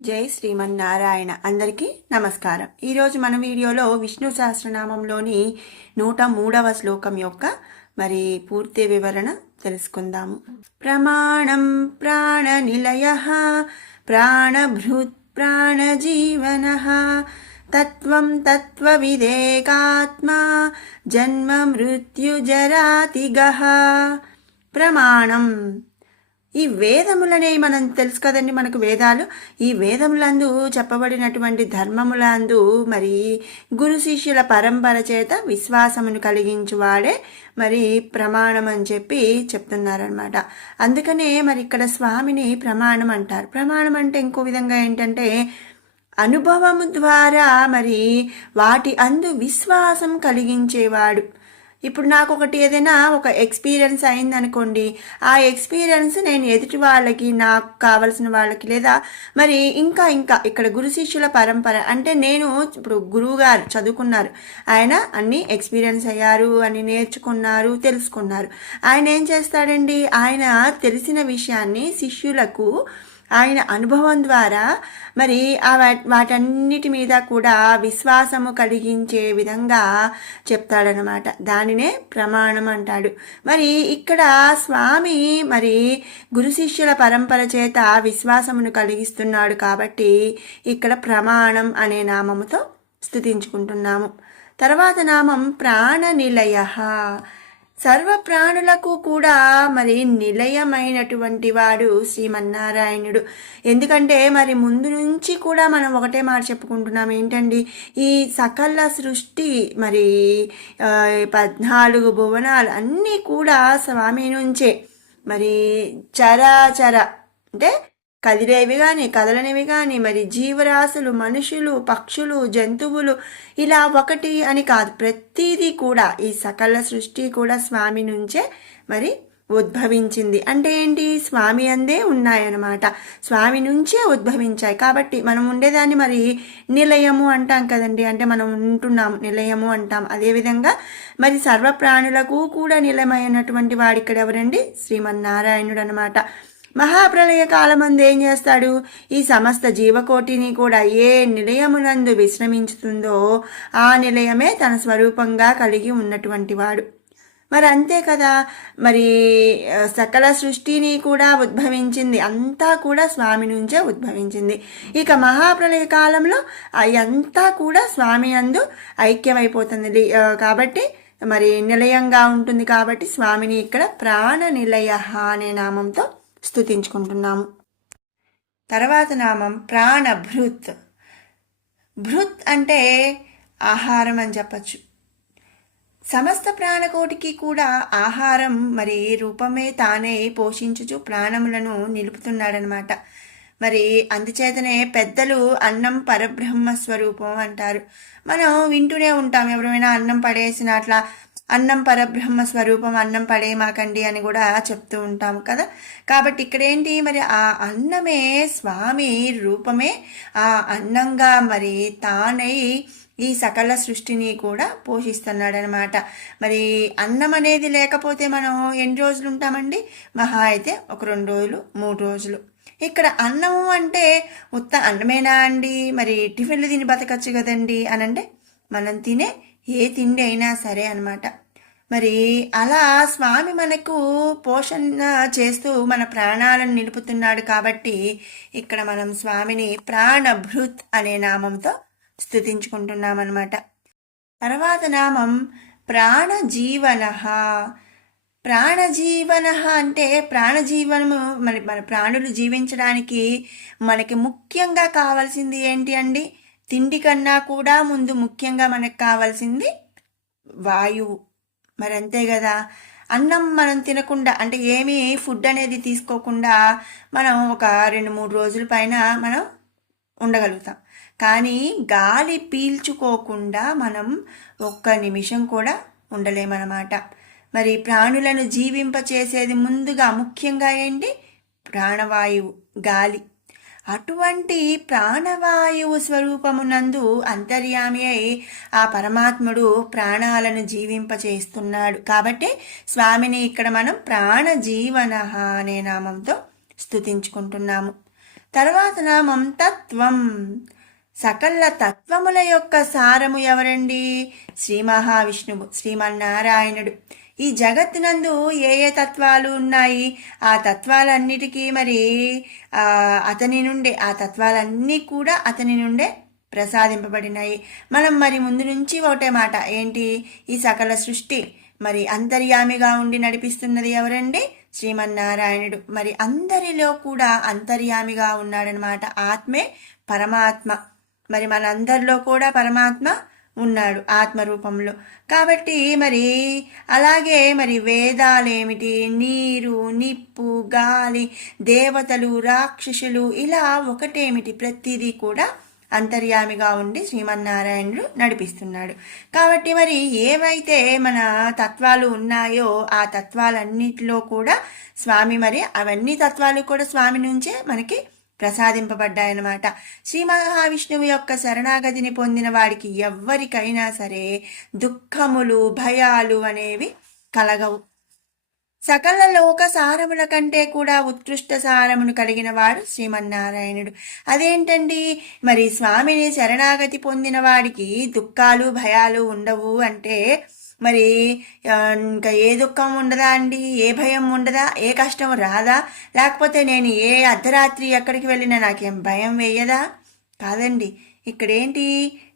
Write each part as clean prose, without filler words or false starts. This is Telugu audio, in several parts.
జై శ్రీమన్నారాయణ. అందరికీ నమస్కారం. ఈరోజు మన వీడియోలో విష్ణు సహస్రనామంలోని 103వ శ్లోకం యొక్క పూర్తి వివరణ తెలుసుకుందాము. ప్రమాణం ప్రాణ నిలయ ప్రాణభృత్ ప్రాణజీవన తత్వం తత్వవిదేకాత్మా జన్మ మృత్యుజరాతిగః. ప్రమాణం ఈ వేదములనే మనం తెలుసు కదండి, మనకు వేదాలు. ఈ వేదములందు చెప్పబడినటువంటి ధర్మములందు గురు శిష్యుల పరంపర చేత విశ్వాసమును కలిగించువాడే ప్రమాణం అని చెప్పి చెప్తున్నారనమాట. అందుకనే ఇక్కడ స్వామిని ప్రమాణం అంటారు. ప్రమాణం అంటే ఇంకో విధంగా ఏంటంటే అనుభవము ద్వారా వాటి అందు విశ్వాసం కలిగించేవాడు. ఇప్పుడు నాకు ఏదైనా ఒక ఎక్స్పీరియన్స్ అయిందనుకోండి, ఆ ఎక్స్పీరియన్స్ నేను ఎదుటి వాళ్ళకి, నాకు కావలసిన వాళ్ళకి, లేదా ఇంకా ఇక్కడ గురు శిష్యుల పరంపర అంటే నేను ఇప్పుడు గురువు గారు చదువుకున్నారు, ఆయన అన్ని ఎక్స్పీరియన్స్ అయ్యారు, అని నేర్చుకున్నారు, తెలుసుకున్నారు. ఆయన ఏం చేస్తాడండి, ఆయన తెలిసిన విషయాన్ని శిష్యులకు ఆయన అనుభవం ద్వారా వాటన్నిటి మీద కూడా విశ్వాసము కలిగించే విధంగా చెప్తాడనమాట. దానినే ప్రమాణం అంటాడు. ఇక్కడ స్వామి గురు శిష్యుల పరంపర చేత విశ్వాసమును కలిగిస్తున్నాడు కాబట్టి ఇక్కడ ప్రమాణం అనే నామముతో స్తుతించుకుంటున్నాము. తర్వాత నామం ప్రాణ నిలయ. సర్వ ప్రాణులకు కూడా నిలయమైనటువంటి వాడు శ్రీమన్నారాయణుడు. ఎందుకంటే ముందు నుంచి కూడా మనం ఒకటే మాట చెప్పుకుంటున్నాం, ఏంటండి, ఈ సకల సృష్టి 14 భువనాలు అన్నీ కూడా స్వామి నుంచే చరాచర అంటే కదిలేవి కానీ కదలనివి కానీ జీవరాశులు, మనుషులు, పక్షులు, జంతువులు ఇలా ఒకటి అని కాదు, ప్రతిదీ కూడా ఈ సకల సృష్టి కూడా స్వామి నుంచే ఉద్భవించింది. అంటే ఏంటి, స్వామి అందే ఉన్నాయన్నమాట, స్వామి నుంచే ఉద్భవించాయి. కాబట్టి మనం ఉండేదాన్ని నిలయము అంటాం కదండి, అంటే మనం ఉంటున్నాము నిలయము అంటాం. అదేవిధంగా సర్వ ప్రాణులకు కూడా నిలయమైనటువంటి వాడు ఇక్కడ ఎవరండి, శ్రీమన్నారాయణుడు అనమాట. మహాప్రళయ కాలమందు ఏం చేస్తాడు, ఈ సమస్త జీవకోటిని కూడా ఏ నిలయమునందు విశ్రమించుతుందో ఆ నిలయమే తన స్వరూపంగా కలిగి ఉన్నటువంటి వాడు. అంతే కదా, సకల సృష్టిని కూడా ఉద్భవించింది అంతా కూడా స్వామి నుంచే ఉద్భవించింది. ఇక మహాప్రళయ కాలంలో అంతా కూడా స్వామి నందు ఐక్యమైపోతుంది కాబట్టి నిలయంగా ఉంటుంది. కాబట్టి స్వామిని ఇక్కడ ప్రాణ నిలయ అనే నామంతో స్తుతించుకుంటున్నాము. తర్వాత నామం ప్రాణభృత్. భృత్ అంటే ఆహారం అని చెప్పచ్చు. సమస్త ప్రాణకోటికి కూడా ఆహారం రూపమే తానే పోషించుచు ప్రాణములను నిలుపుతున్నాడనమాట. అందుచేతనే పెద్దలు అన్నం పరబ్రహ్మ స్వరూపం అంటారు. మనం వింటూనే ఉంటాం, ఎవరైనా అన్నం పడేసిన అట్లా అన్నం పరబ్రహ్మ స్వరూపం, అన్నం పడేమాకండి అని కూడా చెప్తూ ఉంటాము కదా. కాబట్టి ఇక్కడ ఏంటి, ఆ అన్నమే స్వామి రూపమే ఆ అన్నంగా తానై ఈ సకల సృష్టిని కూడా పోషిస్తున్నాడనమాట. అన్నం అనేది లేకపోతే మనం ఎన్ని రోజులు ఉంటామండి, మహా అయితే ఒక 2 రోజులు 3 రోజులు. ఇక్కడ అన్నము అంటే ఉత్త అన్నమేనా అండి, టిఫిన్లు తిని బతకచ్చు కదండి అని అంటే మనం తినే ఏ తిండి అయినా సరే అనమాట. అలా స్వామి మనకు పోషణ చేస్తూ మన ప్రాణాలను నిలుపుతున్నాడు. కాబట్టి ఇక్కడ మనం స్వామిని ప్రాణభృత్ అనే నామంతో స్తుతించుకుంటున్నామన్నమాట. తర్వాత నామం ప్రాణజీవన. ప్రాణజీవన అంటే ప్రాణజీవనము మన ప్రాణులు జీవించడానికి మనకి ముఖ్యంగా కావాల్సింది ఏంటి అండి, తిండి కన్నా కూడా ముందు ముఖ్యంగా మనకు కావాల్సింది వాయువు. అంతే కదా, అన్నం మనం తినకుండా అంటే ఏమీ ఫుడ్ అనేది తీసుకోకుండా మనం ఒక 2-3 రోజుల పైన మనం ఉండగలుగుతాం. కానీ గాలి పీల్చుకోకుండా మనం ఒక్క నిమిషం కూడా ఉండలేమన్నమాట. ప్రాణులను జీవింపచేసేది ముందుగా ముఖ్యంగా ఏంటి, ప్రాణవాయువు, గాలి. అటువంటి ప్రాణవాయువు స్వరూపమునందు అంతర్యామి అయి ఆ పరమాత్ముడు ప్రాణాలను జీవింపచేస్తున్నాడు. కాబట్టి స్వామిని ఇక్కడ మనం ప్రాణజీవన అనే నామంతో స్తుతించుకుంటున్నాము. తర్వాత నామం తత్ తత్వం. సకల తత్వముల యొక్క సారము ఎవరండి? శ్రీ మహావిష్ణువు, శ్రీమన్నారాయణుడు. ఈ జగత్తునందు ఏ ఏ తత్వాలు ఉన్నాయి, ఆ తత్వాలన్నిటికీ మరి అతని నుండే, ఆ తత్వాలన్నీ కూడా అతని నుండే ప్రసాదింపబడినాయి. మనం మరి ముందు నుంచి ఒకటే మాట ఏంటి, ఈ సకల సృష్టి మరి అంతర్యామిగా ఉండి నడిపిస్తున్నది ఎవరండి? శ్రీమన్నారాయణుడు. మరి అందరిలో కూడా అంతర్యామిగా ఉన్నాడనమాట. ఆత్మే పరమాత్మ. మరి మనందరిలో కూడా పరమాత్మ ఉన్నాడు ఆత్మరూపంలో. కాబట్టి మరి అలాగే మరి వేదాలేమిటి, నీరు, నిప్పు, గాలి, దేవతలు, రాక్షసులు, ఇలా ఒకటేమిటి, ప్రతిదీ కూడా అంతర్యామిగా ఉండి శ్రీమన్నారాయణుడు నడిపిస్తున్నాడు. కాబట్టి మరి ఏవైతే మన తత్వాలు ఉన్నాయో ఆ తత్వాలన్నిటిలో కూడా స్వామి, మరి అవన్నీ తత్వాలు కూడా స్వామి నుంచే మనకి ప్రసాదింపబడ్డాయన్నమాట. శ్రీ మహావిష్ణువు యొక్క శరణాగతిని పొందిన వాడికి ఎవ్వరికైనా సరే దుఃఖములు, భయాలు అనేవి కలగవు. సకల లోక సారముల కంటే కూడా ఉత్కృష్ట సారమును కలిగిన వాడు శ్రీమన్నారాయణుడు. అదేంటండి, మరి స్వామిని శరణాగతి పొందిన వాడికి దుఃఖాలు, భయాలు ఉండవు అంటే మరి ఇంకా ఏ దుఃఖం ఉండదా అండి? ఏ భయం ఉండదా? ఏ కష్టం రాదా? లేకపోతే నేను ఏ అర్ధరాత్రి ఎక్కడికి వెళ్ళినా నాకేం భయం వేయదా? కాదండి. ఇక్కడేంటి,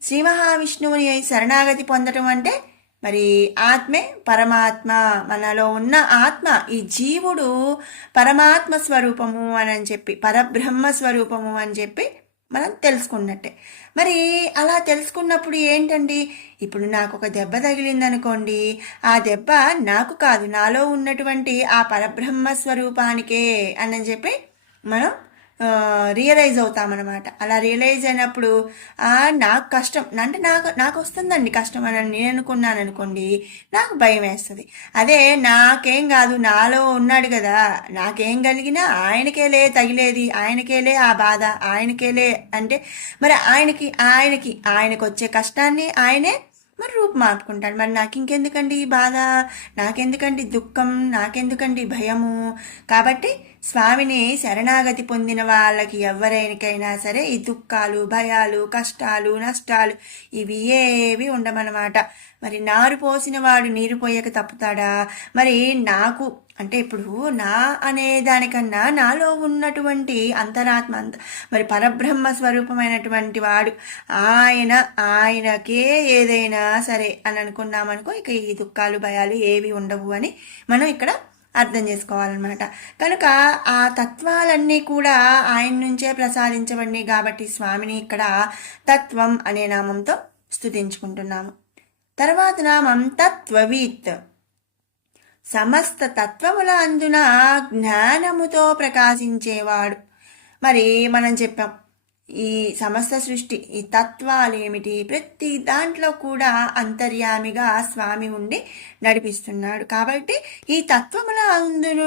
శ్రీ మహావిష్ణువుని శరణాగతి పొందటం అంటే మరి ఆత్మే పరమాత్మ. మనలో ఉన్న ఆత్మ, ఈ జీవుడు పరమాత్మ స్వరూపము అని చెప్పి, పరబ్రహ్మ స్వరూపము అని చెప్పి మనం తెలుసుకున్నట్టే. మరి అలా తెలుసుకున్నప్పుడు ఏంటండి, ఇప్పుడు నాకు ఒక దెబ్బ తగిలిందనుకోండి, ఆ దెబ్బ నాకు కాదు, నాలో ఉన్నటువంటి ఆ పరబ్రహ్మ స్వరూపానికే అని చెప్పి మనం రియలైజ్ అవుతామన్నమాట. అలా రియలైజ్ అయినప్పుడు నాకు కష్టం అంటే నాకు వస్తుందండి కష్టం అని నేను అనుకున్నాను అనుకోండి, నాకు భయం వేస్తుంది. అదే నాకేం కాదు, నాలో ఉన్నాడు కదా, నాకేం కలిగినా ఆయనకేలే తగిలేది, ఆయనకేలే ఆ బాధ, ఆయనకేలే అంటే మరి ఆయనకి వచ్చే కష్టాన్ని ఆయనే మరి రూపు మార్పుకుంటాడు. మరి నాకు ఇంకెందుకండి బాధ, నాకెందుకండి దుఃఖం, నాకెందుకండి భయము? కాబట్టి స్వామిని శరణాగతి పొందిన వాళ్ళకి ఎవరికైనా సరే ఈ దుఃఖాలు, భయాలు, కష్టాలు, నష్టాలు ఇవి ఏవి ఉండమన్నమాట. మరి నారు పోసిన వాడు నీరు పోయక తప్పుతాడా? మరి నాకు అంటే ఇప్పుడు నా అనే దానికన్నా నాలో ఉన్నటువంటి అంతరాత్మ మరి పరబ్రహ్మ స్వరూపమైనటువంటి వాడు ఆయనకే ఏదైనా సరే అని అనుకున్నామనుకో, ఇక ఈ దుఃఖాలు, భయాలు ఏవి ఉండవు అని మనం ఇక్కడ అర్థం చేసుకోవాలన్నమాట. కనుక ఆ తత్వాలన్నీ కూడా ఆయన నుంచే ప్రసాదించబడినాయి కాబట్టి స్వామిని ఇక్కడ తత్వం అనే నామంతో స్తుతించుకుంటున్నాము. తర్వాత నామం తత్వవీత్. సమస్త తత్వముల అందున జ్ఞానముతో ప్రకాశించేవాడు. మరి మనం చెప్పాం ఈ సమస్త సృష్టి, ఈ తత్వాలేమిటి, ప్రతి దాంట్లో కూడా అంతర్యామిగా స్వామి ఉండి నడిపిస్తున్నాడు. కాబట్టి ఈ తత్వముల అందున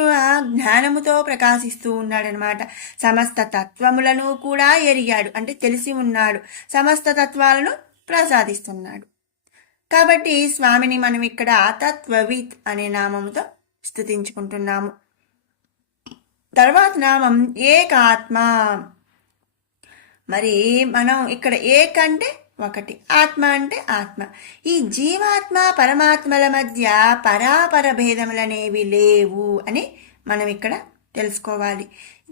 జ్ఞానముతో ప్రకాశిస్తూ ఉన్నాడనమాట. సమస్త తత్వములను కూడా ఎరిగాడు అంటే తెలిసి ఉన్నాడు, సమస్త తత్వాలను ప్రసాదిస్తున్నాడు. కాబట్టి స్వామిని మనం ఇక్కడ తత్వవిత్ అనే నామంతో స్తుతించుకుంటున్నాము. తర్వాత నామం ఏకాత్మ. మరి మనం ఇక్కడ ఏక్ అంటే ఒకటి, ఆత్మ అంటే ఆత్మ. ఈ జీవాత్మ పరమాత్మల మధ్య పరాపర భేదములనేవి లేవు అని మనం ఇక్కడ తెలుసుకోవాలి.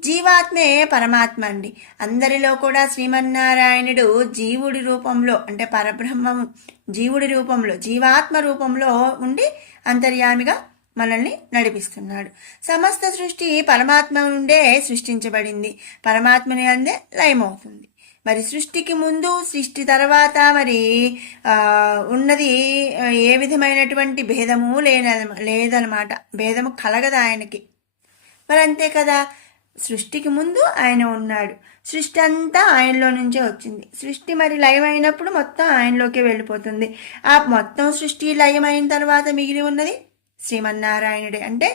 జీవాత్మే పరమాత్మ అండి. అందరిలో కూడా శ్రీమన్నారాయణుడు జీవుడి రూపంలో అంటే పరబ్రహ్మము జీవుడి రూపంలో, జీవాత్మ రూపంలో ఉండి అంతర్యామిగా మనల్ని నడిపిస్తున్నాడు. సమస్త సృష్టి పరమాత్మ నుండే సృష్టించబడింది, పరమాత్మని అందే లయమవుతుంది. మరి సృష్టికి ముందు, సృష్టి తర్వాత మరి ఉన్నది ఏ విధమైనటువంటి భేదము లేదనమాట. భేదము కలగదు ఆయనకి. మరి అంతే కదా, సృష్టికి ముందు ఆయన ఉన్నాడు, సృష్టి అంతా ఆయనలో నుంచే వచ్చింది. సృష్టి మరి లయమైనప్పుడు మొత్తం ఆయనలోకే వెళ్ళిపోతుంది. ఆ మొత్తం సృష్టి లయమైన తర్వాత మిగిలి ఉన్నది శ్రీమన్నారాయణుడే. అంటే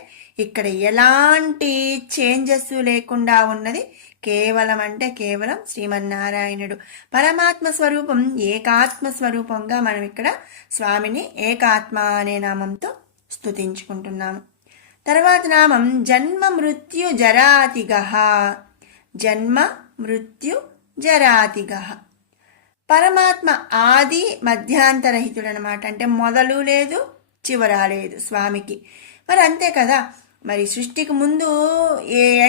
ఇక్కడ ఎలాంటి చేంజెస్ లేకుండా ఉన్నది కేవలం అంటే కేవలం శ్రీమన్నారాయణుడు. పరమాత్మ స్వరూపం ఏకాత్మ స్వరూపంగా మనం ఇక్కడ స్వామిని ఏకాత్మ అనే నామంతో స్తుతించుకుంటున్నాము. తర్వాత నామం జన్మ మృత్యు జరాతిగః. జన్మ మృత్యు జరాతిగః. పరమాత్మ ఆది మధ్యాంతరహితుడు అనమాట. అంటే మొదలు లేదు చివర లేదు స్వామికి. మరి అంతే కదా, మరి సృష్టికి ముందు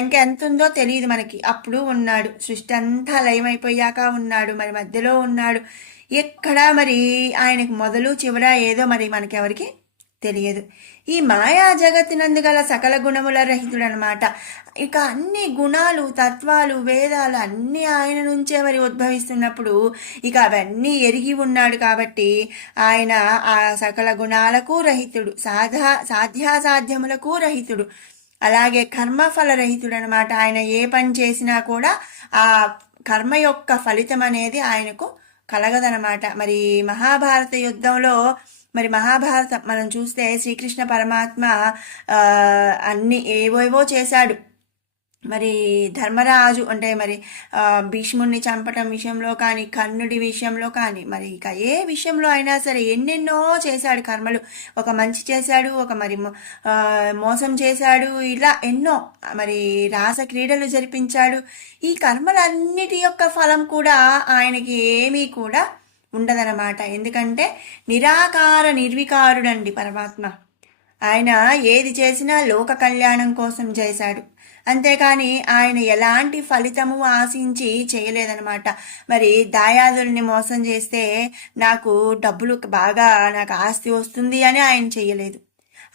ఇంకా ఎంత ఉందో తెలియదు మనకి. అప్పుడు ఉన్నాడు, సృష్టి అంతా లయమైపోయాక ఉన్నాడు, మరి మధ్యలో ఉన్నాడు. ఎక్కడ మరి ఆయనకు మొదలు చివర ఏదో మరి మనకెవరికి తెలియదు. ఈ మాయా జగత్తునందు గల సకల గుణముల రహితుడు అనమాట. ఇక అన్ని గుణాలు, తత్వాలు, వేదాలు అన్నీ ఆయన నుంచే మరి ఉద్భవిస్తున్నప్పుడు ఇక అవన్నీ ఎరిగి ఉన్నాడు కాబట్టి ఆయన ఆ సకల గుణాలకు రహితుడు, సాధ్యాసాధ్యములకు రహితుడు, అలాగే కర్మఫల రహితుడు అనమాట. ఆయన ఏ పని చేసినా కూడా ఆ కర్మ యొక్క ఫలితం అనేది ఆయనకు కలగదనమాట. మరి మహాభారత యుద్ధంలో మరి మహాభారతం మనం చూస్తే శ్రీకృష్ణ పరమాత్మ అన్ని ఏవేవో చేశాడు. మరి ధర్మరాజు అంటే మరి భీష్ముడిని చంపటం విషయంలో కానీ, కర్ణుడి విషయంలో కానీ, మరి ఇక ఏ విషయంలో అయినా సరే ఎన్నెన్నో చేశాడు కర్మలు. ఒక మంచి చేశాడు, ఒక మరి మోసం చేశాడు, ఇలా ఎన్నో మరి రాస క్రీడలు జరిపించాడు. ఈ కర్మలన్నిటి యొక్క ఫలం కూడా ఆయనకి ఏమీ కూడా ఉండదన్నమాట. ఎందుకంటే నిరాకార నిర్వికారుడండి పరమాత్మ. ఆయన ఏది చేసినా లోక కళ్యాణం కోసం చేశాడు, అంతేకాని ఆయన ఎలాంటి ఫలితము ఆశించి చేయలేదనమాట. మరి దాయాదుల్ని మోసం చేస్తే నాకు డబ్బులు బాగా నాకు ఆస్తి వస్తుంది అని ఆయన చేయలేదు.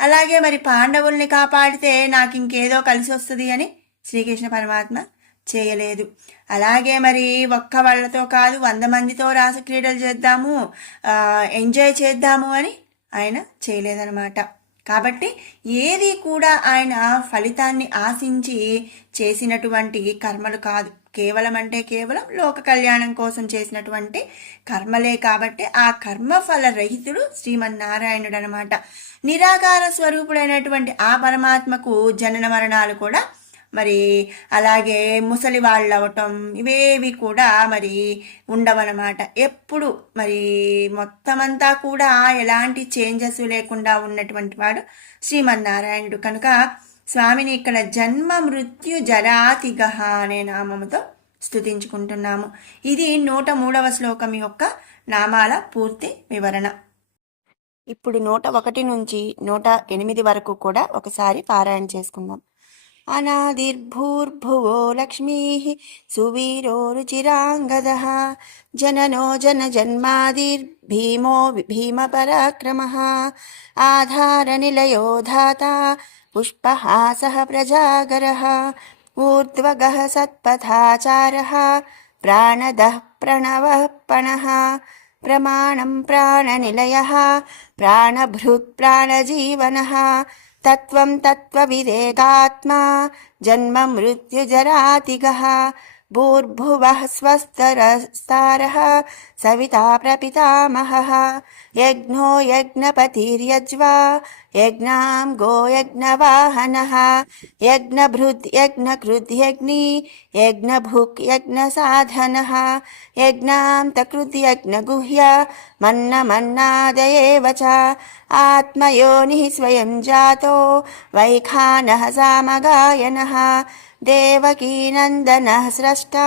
అలాగే మరి పాండవుల్ని కాపాడితే నాకు ఇంకేదో కలిసి వస్తుంది అని శ్రీకృష్ణ పరమాత్మ చేయలేదు. అలాగే మరి ఒక్క వాళ్ళతో కాదు 100 మందితో రాసక్రీడలు చేద్దాము, ఎంజాయ్ చేద్దాము అని ఆయన చేయలేదనమాట. కాబట్టి ఏది కూడా ఆయన ఫలితాన్ని ఆశించి చేసినటువంటి కర్మలు కాదు, కేవలం అంటే కేవలం లోక కళ్యాణం కోసం చేసినటువంటి కర్మలే. కాబట్టి ఆ కర్మఫల రహితుడు శ్రీమన్నారాయణుడు అనమాట. నిరాకార స్వరూపుడైనటువంటి ఆ పరమాత్మకు జనన మరణాలు కూడా మరి అలాగే ముసలి వాళ్ళు అవటం ఇవేవి కూడా మరి ఉండవన్నమాట. ఎప్పుడు మరి మొత్తమంతా కూడా ఎలాంటి చేంజెస్ లేకుండా ఉన్నటువంటి వాడు శ్రీమన్నారాయణుడు. కనుక స్వామిని ఇక్కడ జన్మ మృత్యు జరాతిగః అనే నామముతో స్తుతించుకుంటున్నాము. ఇది 103వ శ్లోకం యొక్క నామాల పూర్తి వివరణ. ఇప్పుడు 101 నుంచి 108 వరకు కూడా ఒకసారి పారాయణ చేసుకుందాం. అనాదిర్భూర్భువో లక్ష్మీః సువీరో రుచిరాంగదః జననో జన్మాదిర్భీమో భీమపరాక్రమః ఆధారనిలయో ధాతా పుష్పహాసః ప్రజాగరః ఊర్ధ్వగः సత్పథాచారः ప్రాణదః ప్రణవః పణః ప్రమాణం ప్రాణనిలయः ప్రాణభృత్ ప్రాణజీవనः తత్వం తత్వవిదేకాత్మా జన్మ మృత్యుజరాతిగః భూర్భువః స్వస్తరస్తారః సవితా ప్రపితామహః యజ్ఞో యజ్ఞపతిర్యజ్వా యజ్ఞాం గో యజ్ఞవాహనః యజ్ఞభృద్ యజ్ఞకృద్ యజ్ఞీ యజ్ఞభుక్ యజ్ఞసాధనః యజ్ఞాంతకృద్ యజ్ఞగుహ్య మన్నమన్నాదయేవ చ ఆత్మయోనిః స్వయం జాతో వైఖానః సామగాయనః దేవకీనందనః స్రష్టా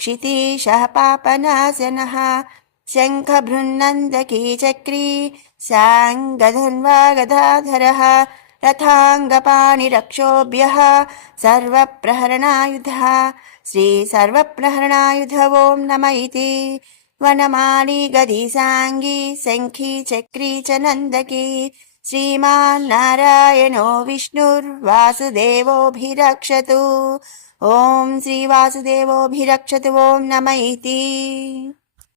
క్షితీశः పాపనాశనः శంఖభృన్నందకీ చక్రీ శాంగధన్వా గదాధరः రథాంగపాణిరక్షోభ్యः సర్వప్రహరణాయుధः శ్రీ సర్వప్రహరణాయుధ ఓం నమ ఇతి వనమాలి గదీ సాంగీ శంఖీ చక్రీ చ నందకీ శ్రీమాన్నారాయణో విష్ణుర్వాసుదేవోభిరక్షతు ఓం శ్రీ వాసుదేవోభిరక్షతు ఓం నమ ఇతి.